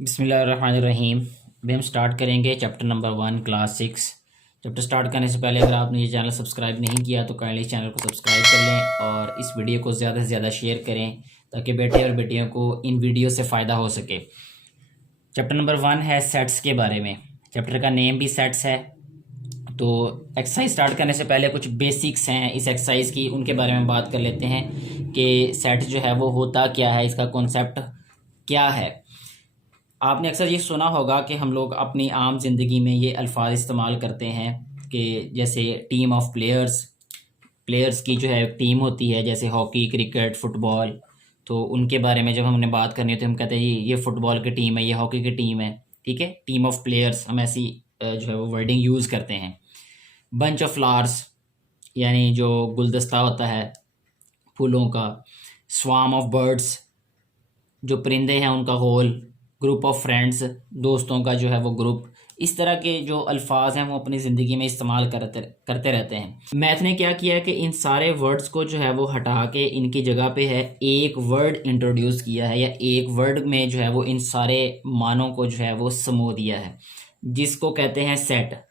बिस्मिल्लाहिर्रहमानिर्रहीम। अभी हम स्टार्ट करेंगे chapter number 1 class 6। Chapter start करने से पहले अगर आपने ये चैनल सब्सक्राइब नहीं किया तो काइंडली चैनल को सब्सक्राइब कर लें और इस वीडियो को ज़्यादा से ज़्यादा शेयर करें ताकि बेटे और बेटियों को इन वीडियो से फ़ायदा हो सके। चैप्टर नंबर 1 है सेट्स के बारे में। चैप्टर का नेम भी सेट्स है। तो एक्सरसाइज स्टार्ट करने से पहले कुछ बेसिक्स हैं इस एक्सरसाइज की, उनके बारे में बात कर लेते हैं कि सेट जो है वो होता क्या है, इसका कॉन्सेप्ट क्या है। आपने अक्सर ये सुना होगा कि हम लोग अपनी आम ज़िंदगी में ये अल्फाज इस्तेमाल करते हैं कि जैसे टीम ऑफ प्लेयर्स की जो है टीम होती है, जैसे हॉकी, क्रिकेट, फुटबॉल। तो उनके बारे में जब हमने बात करनी होती है हम कहते हैं ये फुटबॉल की टीम है, ये हॉकी की टीम है, ठीक है। टीम ऑफ प्लेयर्स हम ऐसी जो है वो वर्डिंग यूज़ करते हैं। बंच ऑफ फ्लावर्स यानी जो गुलदस्ता होता है फूलों का। स्वार्म ऑफ बर्ड्स जो परिंदे हैं उनका होल। ग्रुप ऑफ फ्रेंड्स दोस्तों का जो है वो ग्रुप। इस तरह के जो अल्फाज हैं वो अपनी ज़िंदगी में इस्तेमाल करते रहते हैं। मैथ ने क्या किया कि इन सारे वर्ड्स को जो है वो हटा के इनकी जगह पे है एक वर्ड इंट्रोड्यूस किया है, या एक वर्ड में जो है वो इन सारे मानों को जो है वो समो दिया है, जिसको कहते हैं सेट।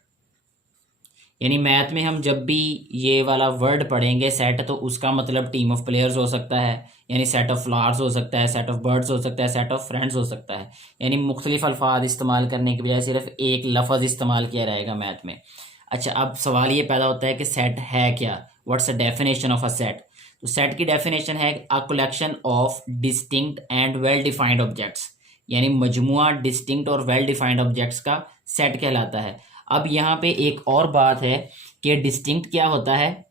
यानी मैथ में हम जब भी ये वाला वर्ड पढ़ेंगे सेट, तो उसका मतलब टीम ऑफ प्लेयर्स हो सकता है, यानी सेट ऑफ फ्लावर्स हो सकता है, सेट ऑफ बर्ड्स हो सकता है, सेट ऑफ फ्रेंड्स हो सकता है। यानी मुख्तलिफ अल्फाज इस्तेमाल करने के बजाय सिर्फ एक लफ्ज़ इस्तेमाल किया रहेगा मैथ में। अच्छा, अब सवाल ये पैदा होता है कि सेट है क्या, what's a definition of a set. तो सेट की डेफिनेशन है a collection of distinct and well defined objects, यानी मजमुआ डिस्टिंक्ट और वेल डिफाइंड ऑब्जेक्ट्स का सेट कहलाता है। अब यहाँ पे एक और बात है कि डिस्टिंक्ट क्या होता है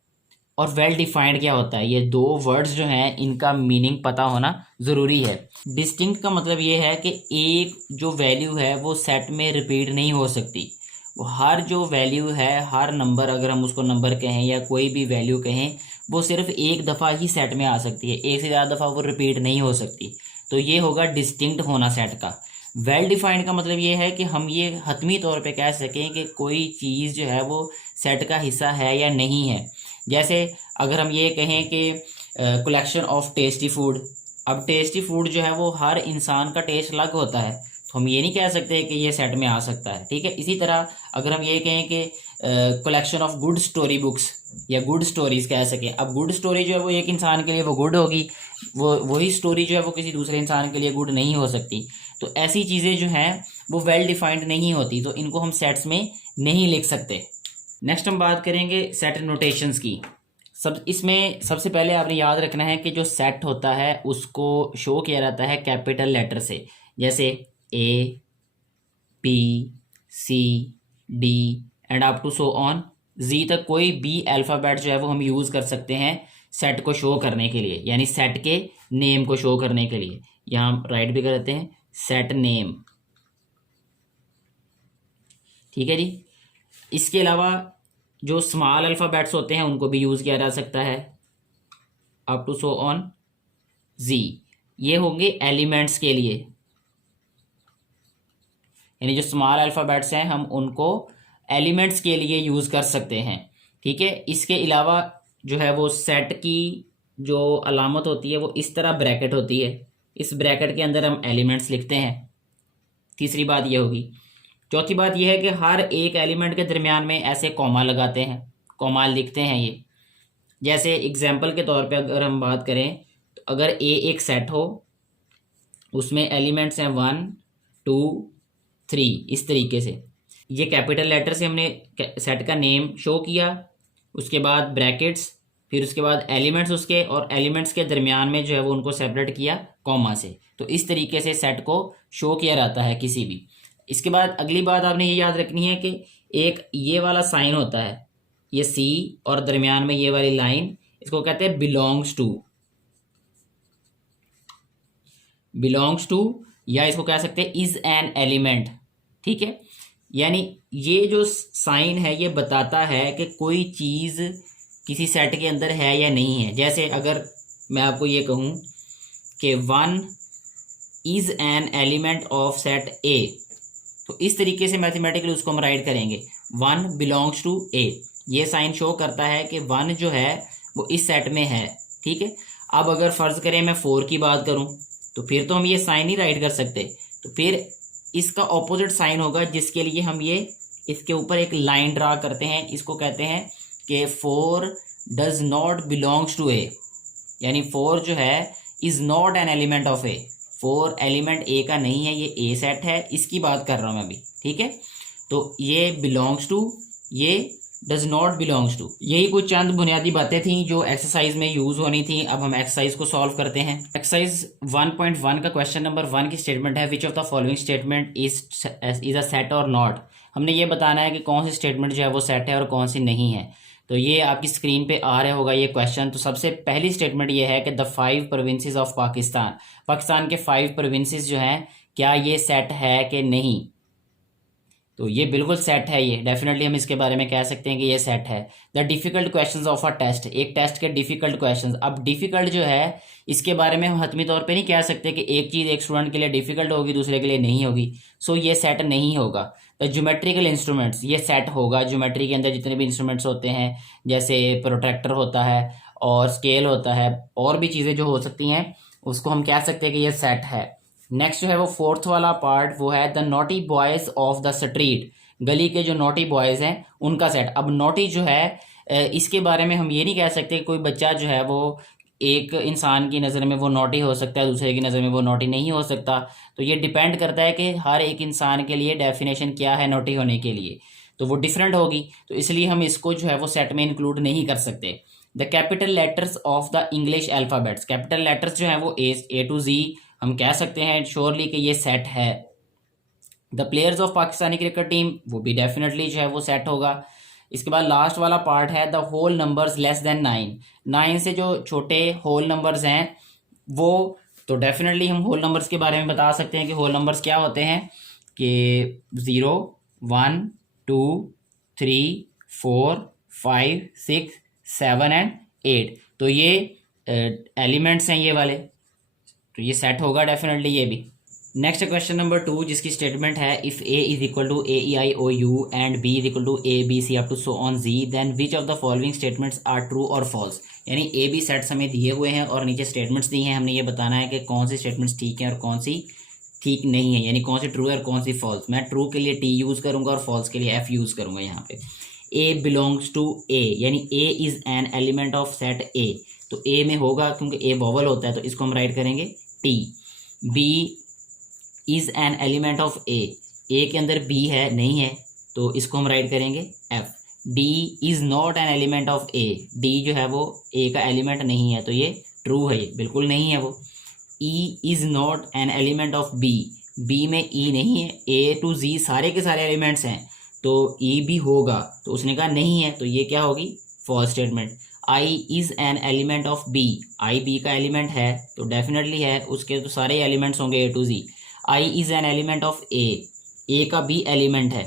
और वेल डिफाइंड क्या होता है। ये दो वर्ड्स जो हैं इनका मीनिंग पता होना ज़रूरी है। डिस्टिंक्ट का मतलब ये है कि एक जो वैल्यू है वो सेट में रिपीट नहीं हो सकती। वो हर जो वैल्यू है, हर नंबर, अगर हम उसको नंबर कहें या कोई भी वैल्यू कहें, वो सिर्फ एक दफ़ा ही सेट में आ सकती है, एक से ज़्यादा दफ़ा वो रिपीट नहीं हो सकती। तो ये होगा डिस्टिंक्ट होना सेट का। वेल डिफाइंड का मतलब ये है कि हम ये हतमी तौर पे कह सकें कि कोई चीज़ जो है वो सेट का हिस्सा है या नहीं है। जैसे अगर हम ये कहें कि कलेक्शन ऑफ टेस्टी फूड, अब टेस्टी फूड जो है वो हर इंसान का टेस्ट अलग होता है, तो हम ये नहीं कह सकते कि ये सेट में आ सकता है, ठीक है। इसी तरह अगर हम ये कहें कि collection of good story books या गुड स्टोरीज कह सकें, अब गुड स्टोरी जो है वो एक इंसान के लिए वो गुड होगी, वो वही स्टोरी जो है वो किसी दूसरे इंसान के लिए गुड नहीं हो सकती। तो ऐसी चीज़ें जो हैं वो वेल डिफाइंड नहीं होती, तो इनको हम सेट्स में नहीं लिख सकते। नेक्स्ट हम बात करेंगे सेट नोटेशंस की। इसमें सबसे पहले आपने याद रखना है कि जो सेट होता है उसको शो किया जाता है कैपिटल लेटर से, जैसे A, P, C, D and up to so on G तक कोई भी अल्फ़ाबेट जो है वो हम यूज़ कर सकते हैं सेट को शो करने के लिए, यानी सेट के नेम को शो करने के लिए। यहाँ हम राइट भी कर देते हैं सेट नेम, ठीक है जी। इसके अलावा जो स्मॉल अल्फ़ाबेट्स होते हैं उनको भी यूज़ किया जा सकता है, अप टू सो ऑन जी। ये होंगे एलिमेंट्स के लिए, यानी जो स्मॉल अल्फ़ाबेट्स हैं हम उनको एलिमेंट्स के लिए यूज़ कर सकते हैं, ठीक है। इसके अलावा जो है वो सेट की जो अलामत होती है वो इस तरह ब्रैकेट होती है, इस ब्रैकेट के अंदर हम एलिमेंट्स लिखते हैं। तीसरी बात ये होगी। चौथी बात यह है कि हर एक एलिमेंट के दरमियान में ऐसे कॉमा लगाते हैं, कॉमा लिखते हैं ये। जैसे एग्जाम्पल के तौर पे अगर हम बात करें तो अगर ए एक सेट हो, उसमें एलिमेंट्स हैं 1 2 3, इस तरीके से। ये कैपिटल लेटर से हमने सेट का नेम शो किया, उसके बाद ब्रैकेट्स, फिर उसके बाद एलिमेंट्स उसके, और एलिमेंट्स के दरमियान में जो है वो उनको सेपरेट किया कॉमा से। तो इस तरीके से सेट को शो किया जाता है किसी भी। इसके बाद अगली बात आपने ये याद रखनी है कि एक ये वाला साइन होता है, ये सी, और दरमियान में ये वाली लाइन, इसको कहते हैं बिलोंग्स टू। बिलोंग्स टू, या इसको कह सकते हैं इज एन एलिमेंट, ठीक है। यानी ये जो साइन है ये बताता है कि कोई चीज़ किसी सेट के अंदर है या नहीं है। जैसे अगर मैं आपको ये कहूँ कि 1 is an element of set ए, तो इस तरीके से मैथमेटिकली उसको हम राइट करेंगे 1 बिलोंग्स टू ए। ये साइन शो करता है कि 1 जो है वो इस सेट में है, ठीक है। अब अगर फ़र्ज़ करें मैं 4 की बात करूं तो फिर तो हम ये साइन ही राइट कर सकते, तो फिर इसका ऑपोजिट साइन होगा, जिसके लिए हम ये इसके ऊपर एक लाइन ड्रा करते हैं। इसको कहते हैं कि 4 does not belongs to A, यानी 4 जो है is not an element of A. 4 element A का नहीं है, ये ए सेट है, इसकी बात कर रहा हूं मैं अभी, ठीक है। तो ये बिलोंग्स टू, ये डज नॉट बिलोंग्स टू। यही कुछ चंद बुनियादी बातें थी जो एक्सरसाइज में यूज होनी थी। अब हम एक्सरसाइज को सॉल्व करते हैं। एक्सरसाइज 1.1 का क्वेश्चन नंबर 1 की स्टेटमेंट है, विच of the following statement is a set और नॉट। हमने ये बताना है कि कौन सी स्टेटमेंट जो है वो सेट है और कौन सी नहीं है। तो ये आपकी स्क्रीन पे आ रहा होगा ये क्वेश्चन। तो सबसे पहली स्टेटमेंट ये है कि the 5 provinces of Pakistan, Pakistan के 5 प्रोविंसेस जो हैं, क्या ये सेट है कि नहीं। तो ये बिल्कुल सेट है, ये डेफिनेटली हम इसके बारे में कह सकते हैं कि ये सेट है। The difficult questions of a test, एक टेस्ट के डिफिकल्ट क्वेश्चंस। अब डिफिकल्ट जो है इसके बारे में हम हतमी तौर पे नहीं कह सकते कि एक चीज़ एक स्टूडेंट के लिए डिफिकल्ट होगी दूसरे के लिए नहीं होगी। सो ये सेट नहीं होगा। द ज्योमेट्रिकल इंस्ट्रूमेंट्स, ये सेट होगा। ज्योमेट्री के अंदर जितने भी इंस्ट्रूमेंट्स होते हैं, जैसे प्रोट्रैक्टर होता है और स्केल होता है, और भी चीज़ें जो हो सकती हैं, उसको हम कह सकते हैं कि ये सेट है। नेक्स्ट जो है वो 4th वाला पार्ट, वो है the naughty boys of the street, गली के जो नॉटी बॉयज हैं उनका सेट। अब नॉटी जो है इसके बारे में हम ये नहीं कह सकते कि कोई बच्चा जो है वो एक इंसान की नज़र में वो नॉटी हो सकता है, दूसरे की नज़र में वो नॉटी नहीं हो सकता। तो ये डिपेंड करता है कि हर एक इंसान के लिए डेफिनेशन क्या है नॉटी होने के लिए, तो वो डिफरेंट होगी। तो इसलिए हम इसको जो है वो सेट में इंक्लूड नहीं कर सकते। The capital letters of the English alphabets, capital letters जो हैं वो ए टू जी हम कह सकते हैं श्योरली कि ये सेट है। The players of Pakistani cricket team, वो भी डेफिनेटली जो है वो सेट होगा। इसके बाद लास्ट वाला पार्ट है the whole numbers less than 9, 9 से जो छोटे होल नंबर्स हैं वो, तो डेफिनेटली हम होल नंबर्स के बारे में बता सकते हैं कि होल नंबर्स क्या होते हैं कि 0, 1, 2, 3, 4, 5, 6, 7 एंड 8। तो ये एलिमेंट्स हैं ये वाले, तो ये सेट होगा डेफिनेटली ये भी। नेक्स्ट क्वेश्चन नंबर 2, जिसकी स्टेटमेंट है if A is equal to A E I O U and B is equal to A B C up to so on G, then which of the following statements are true और false. यानी A B sets हमें दिए हुए हैं और नीचे statements दी हैं। हमने ये बताना है कि कौन सी स्टेटमेंट्स ठीक हैं और कौन सी ठीक नहीं है, यानी कौन सी ट्रू है और कौन सी फॉल्स। मैं ट्रू के लिए टी यूज़ करूँगा और फॉल्स के लिए एफ यूज़ करूँगा यहाँ पे। ए बिलोंग्स टू ए, यानी ए is an element of set ए, तो ए में होगा क्योंकि ए वॉवल होता है, तो इसको हम राइट करेंगे T. B is an element of A, A के अंदर बी है नहीं है, तो इसको हम राइट करेंगे F. D is not an element of A, D जो है वो ए का एलिमेंट नहीं है, तो ये ट्रू है, ये बिल्कुल नहीं है वो। E is not an element of B, B में ई नहीं है, ए टू जी सारे के सारे एलिमेंट्स हैं, तो ई भी होगा, तो उसने कहा नहीं है, तो ये क्या होगी false statement. I is an element of B, I B का एलिमेंट है, तो डेफिनेटली है, उसके तो सारे एलिमेंट्स होंगे A to G. I is an element of A का बी एलिमेंट है,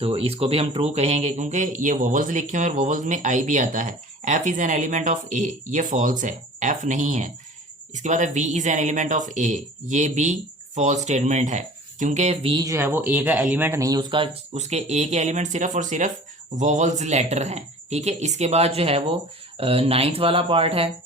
तो इसको भी हम ट्रू कहेंगे क्योंकि ये वोवल्स लिखे हुए और वोवल्स में आई भी आता है। F is an element of A, ये फॉल्स है, एफ नहीं है। इसके बाद है V is an element of A, ये भी फॉल्स स्टेटमेंट है क्योंकि वी जो है वो ए का एलिमेंट नहीं है, उसके ए के एलिमेंट सिर्फ और सिर्फ वोवल्स लेटर हैं, ठीक है। इसके बाद जो है वो 9th वाला पार्ट है,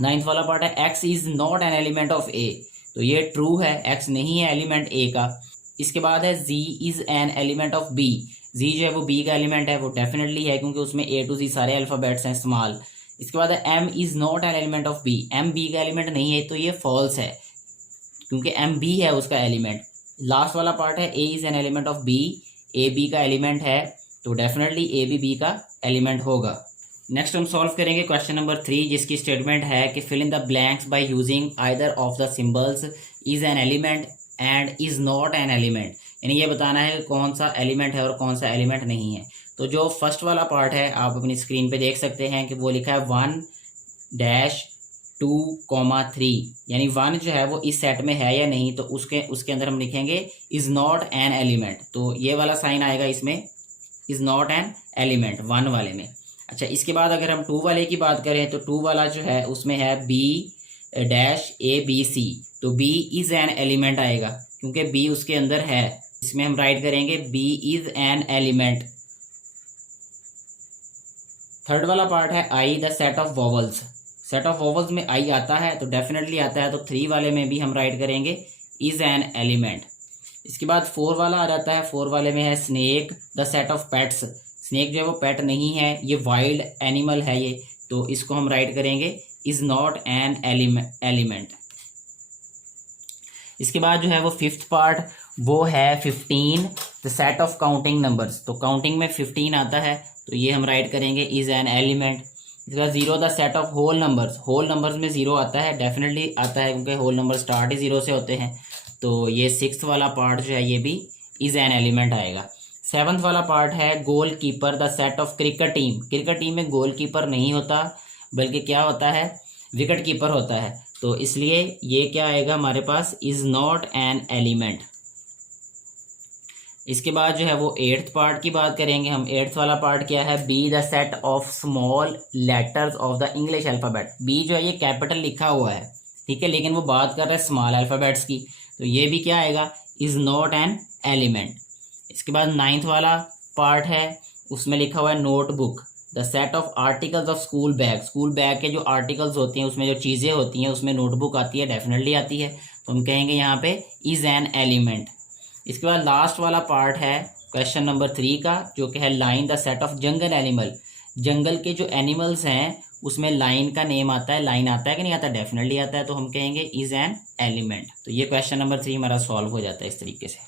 9th वाला पार्ट है X is not an element of A, तो ये ट्रू है, एक्स नहीं है एलिमेंट ए का। इसके बाद है G is an element of B, G जो है वो बी का एलिमेंट है, वो डेफिनेटली है क्योंकि उसमें ए टू जी सारे अल्फ़ाबेट्स हैं स्मॉल। इसके बाद है M is not an element of B, M B का एलिमेंट नहीं है, तो ये फॉल्स है क्योंकि एम बी है उसका एलिमेंट। लास्ट वाला पार्ट है A is an element of B, A B का एलिमेंट है, तो डेफिनेटली ए भी बी का एलिमेंट होगा। नेक्स्ट हम सॉल्व करेंगे क्वेश्चन नंबर 3, जिसकी स्टेटमेंट है कि fill in the blanks by using either of the symbols is an element and is not an element, यानी ये बताना है कि कौन सा एलिमेंट है और कौन सा एलिमेंट नहीं है। तो जो फर्स्ट वाला पार्ट है आप अपनी स्क्रीन पे देख सकते हैं कि वो लिखा है 1-2,3, यानी 1 जो है वो इस सेट में है या नहीं, तो उसके अंदर हम लिखेंगे इज़ नॉट एन एलिमेंट, तो ये वाला साइन आएगा इसमें, इज़ नॉट एन एलिमेंट 1 वाले में। अच्छा, इसके बाद अगर हम 2 वाले की बात करें तो 2 वाला जो है उसमें है B-ABC, तो B इज़ एन एलिमेंट आएगा क्योंकि B उसके अंदर है, इसमें हम राइट करेंगे B is an element. Third वाला पार्ट है I the set of vowels, set of vowels में I आता है तो डेफिनेटली आता है, तो 3 वाले में भी हम राइट करेंगे इज़ एन एलिमेंट। इसके बाद 4 वाला आ जाता है। 4 वाले में है snake the set of pets. Snake जो है वो पेट नहीं है, ये वाइल्ड एनिमल है ये, तो इसको हम राइट करेंगे इज नॉट एन एलिमेंट। इसके बाद जो है वो 5th पार्ट वो है 15 the set of counting numbers. तो काउंटिंग में 15 आता है, तो ये हम राइट करेंगे इज एन एलिमेंट। इसके बाद 0 the set of whole numbers. Whole numbers में 0 आता है, डेफिनेटली आता है क्योंकि होल नंबर स्टार्ट ही 0 से होते हैं। तो ये 6th वाला पार्ट जो है ये भी इज एन एलिमेंट आएगा। 7th वाला पार्ट है goal keeper the set of cricket team. Cricket team में गोल कीपर नहीं होता, बल्कि क्या होता है, विकेट कीपर होता है, तो इसलिए ये क्या आएगा हमारे पास, इज नॉट एन एलिमेंट। इसके बाद जो है वो 8th पार्ट की बात करेंगे हम। 8th वाला पार्ट क्या है, B the set of small letters of the English alphabet. B जो है ये कैपिटल लिखा हुआ है, ठीक है, लेकिन वो बात कर रहा है स्मॉल अल्फ़ाबेट्स की, तो ये भी क्या आएगा, इज नॉट एन एलिमेंट। इसके बाद 9th वाला पार्ट है, उसमें लिखा हुआ है notebook the set of articles of school bag. School bag के जो आर्टिकल्स होते हैं, उसमें जो चीज़ें होती हैं, उसमें नोटबुक आती है, डेफिनेटली आती है, तो हम कहेंगे यहाँ पे इज एन एलिमेंट। इसके बाद लास्ट वाला पार्ट है क्वेश्चन नंबर 3 का, जो कि है line the set of jungle animal. जंगल के जो एनिमल्स हैं उसमें लाइन का नेम आता है, लाइन आता है कि नहीं आता, डेफिनेटली आता है, तो हम कहेंगे इज एन एलिमेंट। तो ये क्वेश्चन नंबर 3 हमारा सॉल्व हो जाता है इस तरीके से।